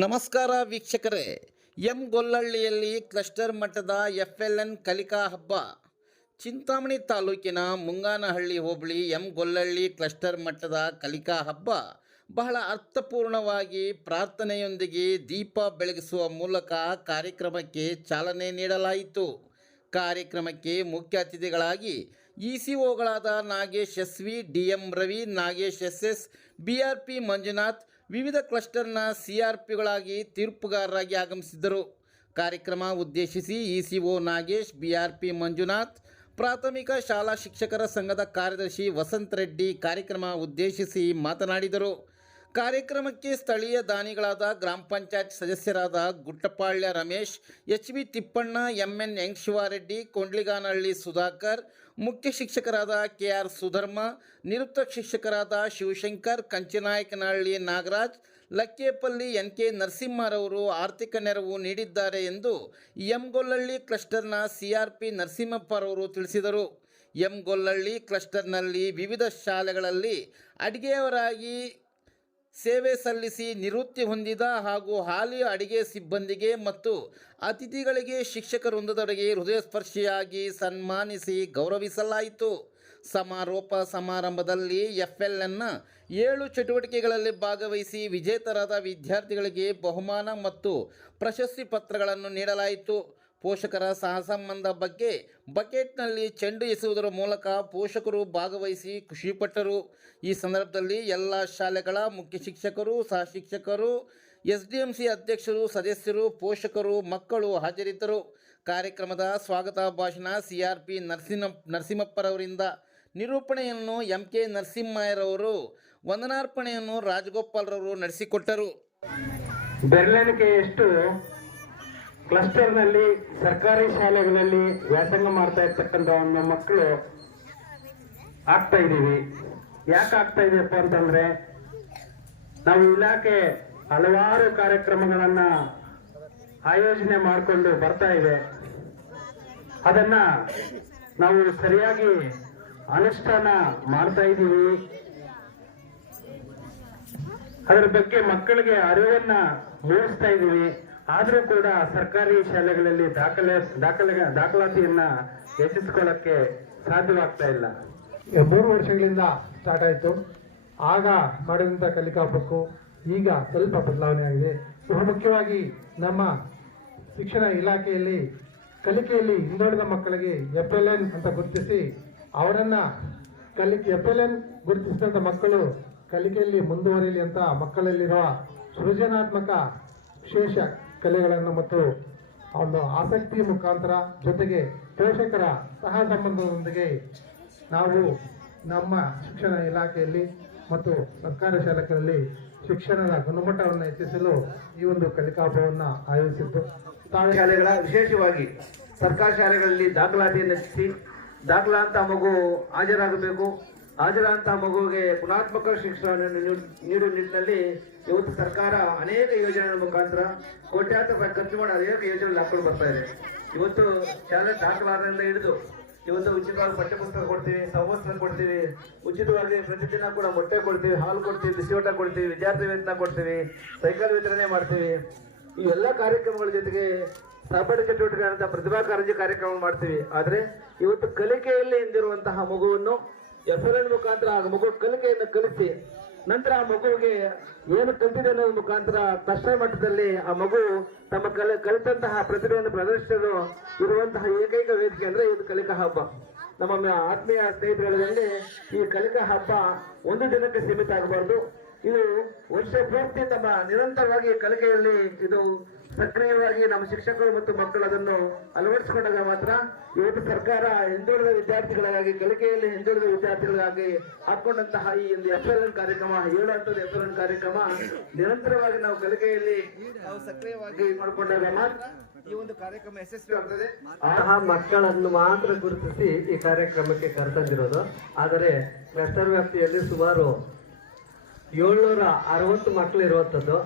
ನಮಸ್ಕಾರ ವೀಕ್ಷಕರೇ. ಗೊಲ್ಲಹಳ್ಳಿಯಲ್ಲಿ ಕ್ಲಸ್ಟರ್ ಮಟ್ಟದ FLN ಕಲಿಕಾ ಹಬ್ಬ. ಚಿಂತಾಮಣಿ ತಾಲೂಕಿನ ಮುಂಗಾನಹಳ್ಳಿ ಹೋಬಳಿ ಗೊಲ್ಲಹಳ್ಳಿ ಕ್ಲಸ್ಟರ್ ಮಟ್ಟದ ಕಲಿಕಾ ಹಬ್ಬ ಬಹಳ ಅರ್ಥಪೂರ್ಣವಾಗಿ ಪ್ರಾರ್ಥನೆಯೊಂದಿಗೆ ದೀಪ ಬೆಳಗಿಸುವ ಮೂಲಕ ಕಾರ್ಯಕ್ರಮಕ್ಕೆ ಚಾಲನೆ ನೀಡಲಾಯಿತು. ಕಾರ್ಯಕ್ರಮಕ್ಕೆ ಮುಖ್ಯ ಅತಿಥಿಗಳಾಗಿ ಇಸಿಒಗಳಾದ Nagesh SV, DM Ravi, Nagesh SS, BRP Manjunath, ವಿವಿಧ ಕ್ಲಸ್ಟರ್ನ CRPಗಳಾಗಿ ತೀರ್ಪುಗಾರರಾಗಿ ಆಗಮಿಸಿದ್ದರು. ಕಾರ್ಯಕ್ರಮ ಉದ್ದೇಶಿಸಿ ಇಸಿಒ ನಾಗೇಶ್, BRP ಮಂಜುನಾಥ್, ಪ್ರಾಥಮಿಕ ಶಾಲಾ ಶಿಕ್ಷಕರ ಸಂಘದ ಕಾರ್ಯದರ್ಶಿ ವಸಂತ್ ರೆಡ್ಡಿ ಕಾರ್ಯಕ್ರಮ ಉದ್ದೇಶಿಸಿ ಮಾತನಾಡಿದರು. ಕಾರ್ಯಕ್ರಮಕ್ಕೆ ಸ್ಥಳೀಯ ದಾನಿಗಳಾದ ಗ್ರಾಮ ಪಂಚಾಯತ್ ಸದಸ್ಯರಾದ ಗುಟ್ಟಪಾಳ್ಯ ರಮೇಶ್, HV ತಿಪ್ಪಣ್ಣ, MN ಯಂಗಶಿವಾರೆಡ್ಡಿ, ಕೊಂಡ್ಲಿಗಾನಹಳ್ಳಿ ಸುಧಾಕರ್, ಮುಖ್ಯ ಶಿಕ್ಷಕರಾದ KR ಸುಧರ್ಮ, ನಿವೃತ್ತ ಶಿಕ್ಷಕರಾದ ಶಿವಶಂಕರ್, ಕಂಚಿನಾಯಕನಹಳ್ಳಿ ನಾಗರಾಜ್, ಲಕ್ಕೇಪಲ್ಲಿ NK ನರಸಿಂಹರವರು ಆರ್ಥಿಕ ನೆರವು ನೀಡಿದ್ದಾರೆ ಎಂದು ಗೊಲ್ಲಹಳ್ಳಿ ಕ್ಲಸ್ಟರ್ನ CRP ನರಸಿಂಹಪ್ಪರವರು ತಿಳಿಸಿದರು. ಗೊಲ್ಲಹಳ್ಳಿ ಕ್ಲಸ್ಟರ್ನಲ್ಲಿ ವಿವಿಧ ಶಾಲೆಗಳಲ್ಲಿ ಅಡಿಗೆಯವರಾಗಿ ಸೇವೆ ಸಲ್ಲಿಸಿ ನಿವೃತ್ತಿ ಹೊಂದಿದ ಹಾಗೂ ಹಾಲಿ ಅಡಿಗೆ ಸಿಬ್ಬಂದಿಗೆ ಮತ್ತು ಅತಿಥಿಗಳಿಗೆ ಶಿಕ್ಷಕ ವೃಂದದವರಿಗೆ ಹೃದಯಸ್ಪರ್ಶಿಯಾಗಿ ಸನ್ಮಾನಿಸಿ ಗೌರವಿಸಲಾಯಿತು. ಸಮಾರೋಪ ಸಮಾರಂಭದಲ್ಲಿ FLNನ 7 ಚಟುವಟಿಕೆಗಳಲ್ಲಿ ಭಾಗವಹಿಸಿ ವಿಜೇತರಾದ ವಿದ್ಯಾರ್ಥಿಗಳಿಗೆ ಬಹುಮಾನ ಮತ್ತು ಪ್ರಶಸ್ತಿ ಪತ್ರಗಳನ್ನು ನೀಡಲಾಯಿತು. ಪೋಷಕರ ಸಹಸಂಬಂಧ ಬಗ್ಗೆ ಬಕೆಟ್ನಲ್ಲಿ ಚೆಂಡು ಎಸೆಯುವುದರ ಮೂಲಕ ಪೋಷಕರು ಭಾಗವಹಿಸಿ ಖುಷಿಪಟ್ಟರು. ಈ ಸಂದರ್ಭದಲ್ಲಿ ಎಲ್ಲ ಶಾಲೆಗಳ ಮುಖ್ಯ ಶಿಕ್ಷಕರು, ಸಹ ಶಿಕ್ಷಕರು, SDMC ಅಧ್ಯಕ್ಷರು, ಸದಸ್ಯರು, ಪೋಷಕರು, ಮಕ್ಕಳು ಹಾಜರಿದ್ದರು. ಕಾರ್ಯಕ್ರಮದ ಸ್ವಾಗತ ಭಾಷಣ CRP ನರಸಿಂಹಪ್ಪರವರಿಂದ, ನಿರೂಪಣೆಯನ್ನು MK ನರಸಿಂಹಯ್ಯರವರು, ವಂದನಾರ್ಪಣೆಯನ್ನು ರಾಜಗೋಪಾಲ್ರವರು ನಡೆಸಿಕೊಟ್ಟರು. ಬೆರಳೆಣಿಕೆಯಷ್ಟು ಕ್ಲಸ್ಟರ್ನಲ್ಲಿ ಸರ್ಕಾರಿ ಶಾಲೆಗಳಲ್ಲಿ ವ್ಯಾಸಂಗ ಮಾಡ್ತಾ ಇರ್ತಕ್ಕಂಥ ಒಂದು ಮಕ್ಕಳು ಆಗ್ತಾ ಇದ್ದೀವಿ. ಯಾಕೆ ಆಗ್ತಾ ಇದೆಯಪ್ಪ ಅಂತಂದ್ರೆ, ನಾವು ಇಲಾಖೆ ಹಲವಾರು ಕಾರ್ಯಕ್ರಮಗಳನ್ನ ಆಯೋಜನೆ ಮಾಡಿಕೊಂಡು ಬರ್ತಾ ಇದೆ. ಅದನ್ನ ನಾವು ಸರಿಯಾಗಿ ಅನುಷ್ಠಾನ ಮಾಡ್ತಾ ಇದ್ದೀವಿ. ಅದರ ಬಗ್ಗೆ ಮಕ್ಕಳಿಗೆ ಅರಿವನ್ನ ಮೂಡಿಸ್ತಾ ಇದ್ದೀವಿ. ಆದರೂ ಕೂಡ ಸರ್ಕಾರಿ ಶಾಲೆಗಳಲ್ಲಿ ದಾಖಲಾತಿಯನ್ನ ಹೆಚ್ಚಿಸಿಕೊಳ್ಳಕ್ಕೆ ಸಾಧ್ಯವಾಗ್ತಾ ಇಲ್ಲ. 3 ವರ್ಷಗಳಿಂದ ಸ್ಟಾರ್ಟ್ ಆಯಿತು. ಆಗ ಮಾಡಿದಂಥ ಕಲಿಕಾ ಹಬ್ಬಕ್ಕೂ ಈಗ ಸ್ವಲ್ಪ ಬದಲಾವಣೆ ಆಗಿದೆ. ಬಹುಮುಖ್ಯವಾಗಿ ನಮ್ಮ ಶಿಕ್ಷಣ ಇಲಾಖೆಯಲ್ಲಿ ಕಲಿಕೆಯಲ್ಲಿ ಹಿಂದುಳಿದ ಮಕ್ಕಳಿಗೆ FLN ಅಂತ ಗುರುತಿಸಿ ಅವರನ್ನ FLN ಗುರುತಿಸಿದಂಥ ಮಕ್ಕಳು ಕಲಿಕೆಯಲ್ಲಿ ಮುಂದುವರಿಯಲಿ ಅಂತ ಮಕ್ಕಳಲ್ಲಿರುವ ಸೃಜನಾತ್ಮಕ ವಿಶೇಷ ಕಲೆಗಳನ್ನು ಮತ್ತು ಒಂದು ಆಸಕ್ತಿ ಮುಖಾಂತರ ಜೊತೆಗೆ ಪೋಷಕರ ಸಹ ಸಂಬಂಧದೊಂದಿಗೆ ನಾವು ನಮ್ಮ ಶಿಕ್ಷಣ ಇಲಾಖೆಯಲ್ಲಿ ಮತ್ತು ಸರ್ಕಾರಿ ಶಾಲೆಗಳಲ್ಲಿ ಶಿಕ್ಷಣದ ಗುಣಮಟ್ಟವನ್ನು ಹೆಚ್ಚಿಸಲು ಈ ಒಂದು ಕಲಿಕಾ ಹಬ್ಬವನ್ನು ಆಯೋಜಿಸಿದ್ದು. ಶಾಲೆಗಳ ವಿಶೇಷವಾಗಿ ಸರ್ಕಾರಿ ಶಾಲೆಗಳಲ್ಲಿ ದಾಖಲಾತಿಯನ್ನು ಹೆಚ್ಚಿಸಿ ದಾಖಲಾಂತ ಮಗು ಹಾಜರಾಗಬೇಕು. ಹಾಜರಾದಂತಹ ಮಗುವಿಗೆ ಗುಣಾತ್ಮಕ ಶಿಕ್ಷಣವನ್ನು ನೀಡುವ ನಿಟ್ಟಿನಲ್ಲಿ ಇವತ್ತು ಸರ್ಕಾರ ಅನೇಕ ಯೋಜನೆಗಳ ಮುಖಾಂತರ ಕೋಟ್ಯಾಂತರ ರೂಪಾಯಿ ಖರ್ಚು ಮಾಡಿ ಅನೇಕ ಯೋಜನೆಗಳು ಹಾಕೊಂಡು ಬರ್ತಾ ಇದೆ. ಇವತ್ತು ಶಾಲೆ ದಾಖಲಾತಿಯಿಂದ ಹಿಡಿದು ಇವತ್ತು ಉಚಿತವಾಗಿ ಪಠ್ಯಪುಸ್ತಕ ಕೊಡ್ತೀವಿ, ಸಮವಸ್ತ್ರ ಕೊಡ್ತೀವಿ, ಉಚಿತವಾಗಿ ಪ್ರತಿದಿನ ಕೂಡ ಮೊಟ್ಟೆ ಕೊಡ್ತೀವಿ, ಹಾಲು ಕೊಡ್ತೀವಿ, ಬಿಸಿಯೂಟ ಕೊಡ್ತೀವಿ, ವಿದ್ಯಾರ್ಥಿ ವೇತನ ಕೊಡ್ತೀವಿ, ಸೈಕಲ್ ವಿತರಣೆ ಮಾಡ್ತೀವಿ. ಇವೆಲ್ಲ ಕಾರ್ಯಕ್ರಮಗಳ ಜೊತೆಗೆ ಸಹಪಾಠಿ ಚಟುವಟಿಕೆಗಳಂತ ಪ್ರತಿಭಾ ಕಾರಂಜಿ ಕಾರ್ಯಕ್ರಮ ಮಾಡ್ತೀವಿ. ಆದ್ರೆ ಇವತ್ತು ಕಲಿಕೆಯಲ್ಲಿ ಹಿಂದಿರುವಂತಹ ಮಗುವನ್ನು FLN ಮುಖಾಂತರ ಆ ಮಗು ಕಲಿಕೆಯನ್ನು ಕಲಿಸಿ ನಂತರ ಆ ಮಗುವಿಗೆ ಏನು ಕಲಿತಿದೆ ಅನ್ನೋದ್ರ ಮುಖಾಂತರ ಕ್ಲಸ್ಟರ್ ಮಟ್ಟದಲ್ಲಿ ಆ ಮಗು ತಮ್ಮ ಕಲಿತಂತಹ ಪ್ರತಿಭೆಯನ್ನು ಪ್ರದರ್ಶಿಸಲು ಇರುವಂತಹ ಏಕೈಕ ವೇದಿಕೆ ಅಂದ್ರೆ ಇದು ಕಲಿಕಾ ಹಬ್ಬ. ನಮ್ಮ ಆತ್ಮೀಯ ಸ್ನೇಹಿತರಲ್ಲಿ ಈ ಕಲಿಕಾ ಹಬ್ಬ ಒಂದು ದಿನಕ್ಕೆ ಸೀಮಿತ ಆಗಬಾರ್ದು. ಇದು ವರ್ಷ ಪೂರ್ತಿ ತಮ್ಮ ನಿರಂತರವಾಗಿ ಕಲಿಕೆಯಲ್ಲಿ ಇದು ಸಕ್ರಿಯವಾಗಿ ನಮ್ಮ ಶಿಕ್ಷಕರು ಮತ್ತು ಮಕ್ಕಳು ಅದನ್ನು ಅಳವಡಿಸಿಕೊಂಡಾಗ ಮಾತ್ರ ಇವತ್ತು ಸರ್ಕಾರ ಹಿಂದುಳಿದ ವಿದ್ಯಾರ್ಥಿಗಳಿಗಾಗಿ ಕಲಿಕೆಯಲ್ಲಿ ಹಿಂದುಳಿದ ವಿದ್ಯಾರ್ಥಿಗಳಿಗಾಗಿ ಹಾಕೊಂಡಂತಹ ಈ ಒಂದು FLN ಕಾರ್ಯಕ್ರಮ 7 ಹಂತದ FLN ಕಾರ್ಯಕ್ರಮ ನಿರಂತರವಾಗಿ ನಾವು ಕಲಿಕೆಯಲ್ಲಿ ನಾವು ಸಕ್ರಿಯವಾಗಿ ಮಾಡಿಕೊಂಡಾಗ ಮಾತ್ರ ಈ ಒಂದು ಕಾರ್ಯಕ್ರಮ ಯಶಸ್ವಿ ಆಗ್ತದೆ. ಆ ಮಕ್ಕಳನ್ನು ಮಾತ್ರ ಗುರುತಿಸಿ ಈ ಕಾರ್ಯಕ್ರಮಕ್ಕೆ ಕರೆತಂದಿರೋದು. ಆದರೆ ಕ್ಲಸ್ಟರ್ ವ್ಯಾಪ್ತಿಯಲ್ಲಿ ಸುಮಾರು 760 ಮಕ್ಕಳು ಇರುವಂಥದ್ದು.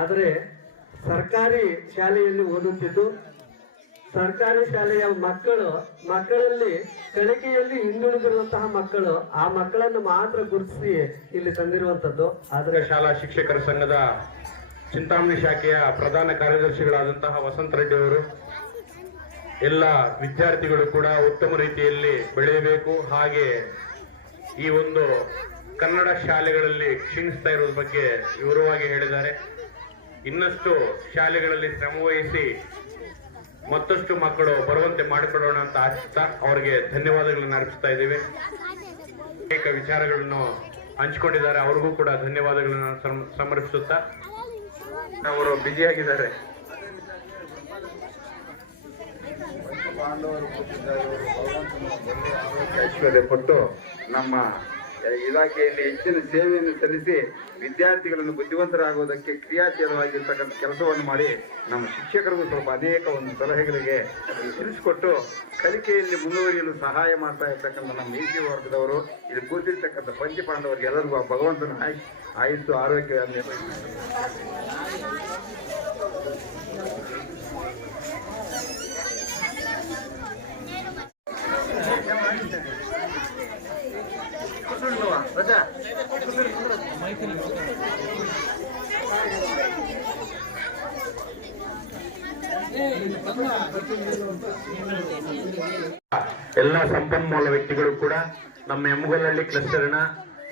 ಆದರೆ ಸರ್ಕಾರಿ ಶಾಲೆಯಲ್ಲಿ ಓದುತ್ತಿದ್ದು ಸರ್ಕಾರಿ ಶಾಲೆಯ ಮಕ್ಕಳಲ್ಲಿ ಕಲಿಕೆಯಲ್ಲಿ ಹಿಂದುಳಿದಿರುವಂತಹ ಮಕ್ಕಳು ಆ ಮಕ್ಕಳನ್ನು ಮಾತ್ರ ಗುರುತಿಸಿ ಇಲ್ಲಿ ತಂದಿರುವಂತದ್ದು. ಆದರೆ ಶಾಲಾ ಶಿಕ್ಷಕರ ಸಂಘದ ಚಿಂತಾಮಣಿ ಶಾಖೆಯ ಪ್ರಧಾನ ಕಾರ್ಯದರ್ಶಿಗಳಾದಂತಹ ವಸಂತ ರೆಡ್ಡಿ ಅವರು, ಎಲ್ಲ ವಿದ್ಯಾರ್ಥಿಗಳು ಕೂಡ ಉತ್ತಮ ರೀತಿಯಲ್ಲಿ ಬೆಳೆಯಬೇಕು. ಹಾಗೆ ಈ ಒಂದು ಕನ್ನಡ ಶಾಲೆಗಳಲ್ಲಿ ಕ್ಷೀಣಿಸ್ತಾ ಇರೋದ್ರ ಬಗ್ಗೆ ವಿವರವಾಗಿ ಹೇಳಿದ್ದಾರೆ. ಇನ್ನಷ್ಟು ಶಾಲೆಗಳಲ್ಲಿ ಶ್ರಮವಹಿಸಿ ಮತ್ತಷ್ಟು ಮಕ್ಕಳು ಬರುವಂತೆ ಮಾಡಿಕೊಡೋಣ ಅಂತ ಆಶಿಸ್ತಾ ಅವರಿಗೆ ಧನ್ಯವಾದಗಳನ್ನು ಅರ್ಪಿಸ್ತಾ ಇದ್ದೀವಿ. ಅನೇಕ ವಿಚಾರಗಳನ್ನು ಹಂಚಿಕೊಂಡಿದ್ದಾರೆ, ಅವ್ರಿಗೂ ಕೂಡ ಧನ್ಯವಾದಗಳನ್ನು ಸಮರ್ಪಿಸುತ್ತಾ ಅವರು ಬ್ಯುಸಿಯಾಗಿದ್ದಾರೆ. ಐಶ್ವರ್ಯ ಪಟ್ಟು ನಮ್ಮ ಇಲಾಖೆಯಲ್ಲಿ ಹೆಚ್ಚಿನ ಸೇವೆಯನ್ನು ಸಲ್ಲಿಸಿ ವಿದ್ಯಾರ್ಥಿಗಳನ್ನು ಬುದ್ಧಿವಂತರಾಗುವುದಕ್ಕೆ ಕ್ರಿಯಾಶೀಲವಾಗಿರ್ತಕ್ಕಂಥ ಕೆಲಸವನ್ನು ಮಾಡಿ ನಮ್ಮ ಶಿಕ್ಷಕರಿಗೂ ಸ್ವಲ್ಪ ಅನೇಕ ಒಂದು ಸಲಹೆಗಳಿಗೆ ತಿಳಿಸಿಕೊಟ್ಟು ಕಲಿಕೆಯಲ್ಲಿ ಮುಂದುವರಿಯಲು ಸಹಾಯ ಮಾಡ್ತಾ ಇರ್ತಕ್ಕಂಥ ನಮ್ಮ ಈಸಿ ವರ್ಗದವರು, ಇಲ್ಲಿ ಕೂತಿರ್ತಕ್ಕಂಥ ಪಂಚಪಾಂಡವರಿಗೆ ಎಲ್ಲರಿಗೂ ಭಗವಂತನ ಆಯುಸ್ಸು ಆರೋಗ್ಯ ಎಲ್ಲ ಸಂಪನ್ಮೂಲ ವ್ಯಕ್ತಿಗಳು ಕೂಡ ನಮ್ಮ ಎಮ್ಮಗೊಲ್ಲಹಳ್ಳಿ ಕ್ಲಸ್ಟರ್ನ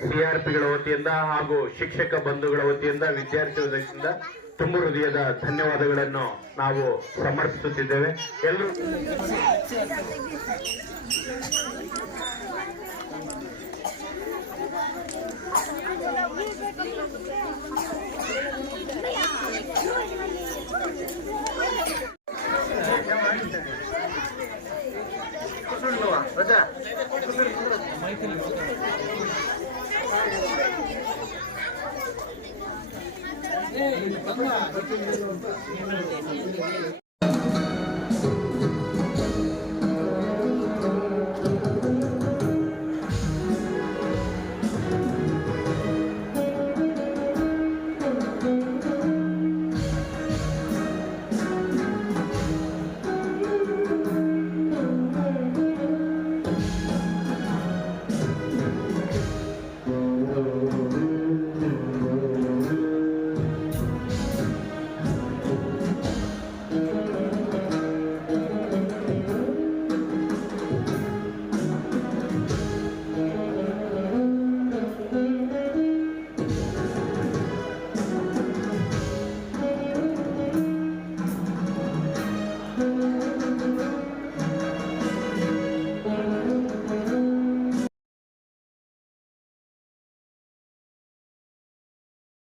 ಸಿಆರ್ಪಿಗಳ ವತಿಯಿಂದ ಹಾಗೂ ಶಿಕ್ಷಕ ಬಂಧುಗಳ ವತಿಯಿಂದ ವಿದ್ಯಾರ್ಥಿ ವತಿಯಿಂದ ತುಂಬ ಹೃದಯದ ಧನ್ಯವಾದಗಳನ್ನು ನಾವು ಸಮರ್ಪಿಸುತ್ತಿದ್ದೇವೆ. ಎಲ್ಲರೂ